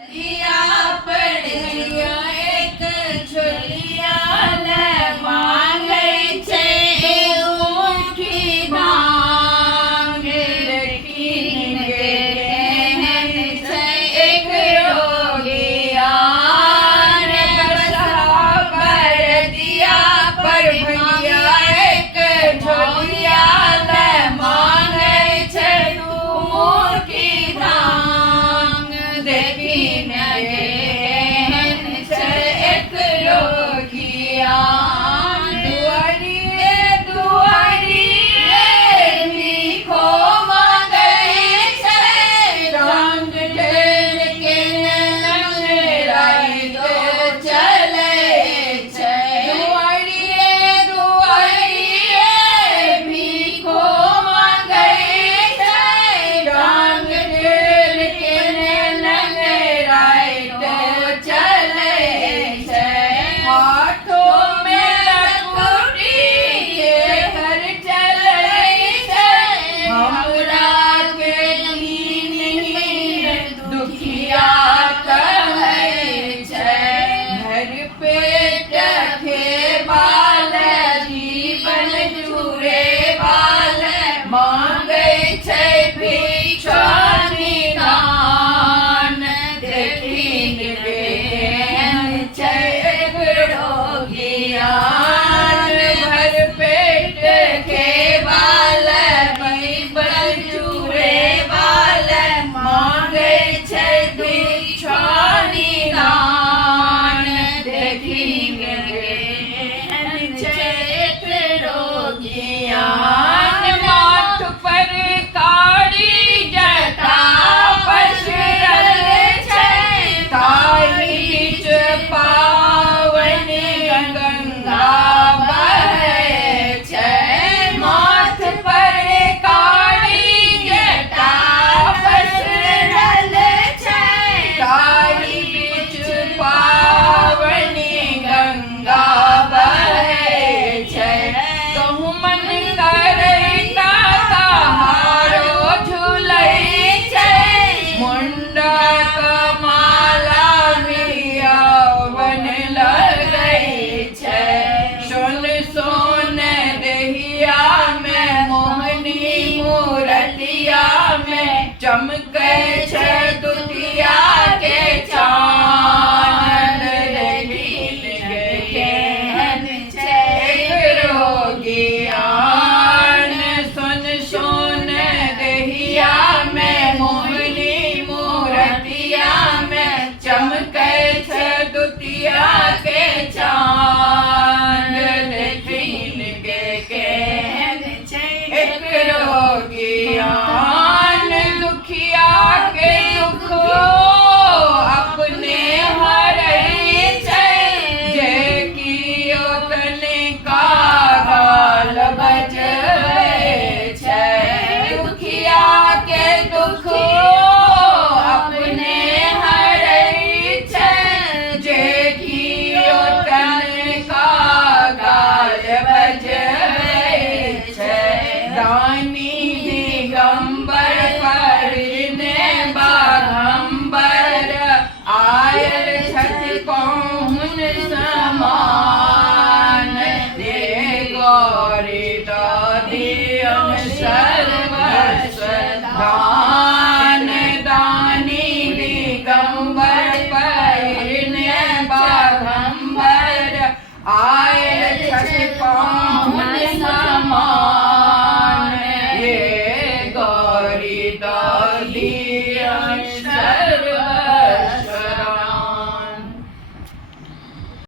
दिया पढ़िया एक छोलिया ले मांगे छे उठी भांग रखीन गे छे एक रोगिया ने बराबर दिया पढ़िया एक छोलिया ले मांगे छे उठी भांग देखीन गे छे एक रोगिया दुआरिये दुआरिये भीखो मांगे छे रंग ढेर के लंगड़ाई तो चले छे दुआरिये दुआरिये भीखो मांगे छे रंग ढेर के लंगड़ाई तो चले छे हाथों में लकुटी के घर चले छे हमरा के नीन दुखिया कहे छे घर पेट खेबाल जीवन जुरे बाल मांगे छे भिक्षा निदान देखीन गे छे एक रोगिया भर पेट खेबाल जीवन जुरे बाल मांगे छे भिक्षा निदान देखीन गे छे एक रोगिया माथ पर काળી जटा पसरल छे ताई बीच पावन गंगा बहे छे माथ पर काળી जटा पसरल छे ताई बीच पावन गंगा बहे छे कहूँ मन करता कहारो झूलै छे मुंडक माला मियावन लगै छे सोन सोन देहिया में मोहनी मूरतिया में चमकै छे दुतिया के चांद देखीन गे केहन छे एक रोगियान सोन सोन देहिया में मोहनी मूरतिया में चमकै छे दुतिया के चांद देखीन गे केहन छे एक रोगियान दुखिया के दुख अपने हरै छे जे कियो तनिका गाल बजबै छे दुखिया के दुख अपने हरै छे जे कियो तनिका गाल बजबै छे दानी दिगंबर करने बारंबर आयल छथि कौन समान दे गौरी दियन सर्वस्व दान दानी दिगंबर करने बारंबर आयल छथि कौन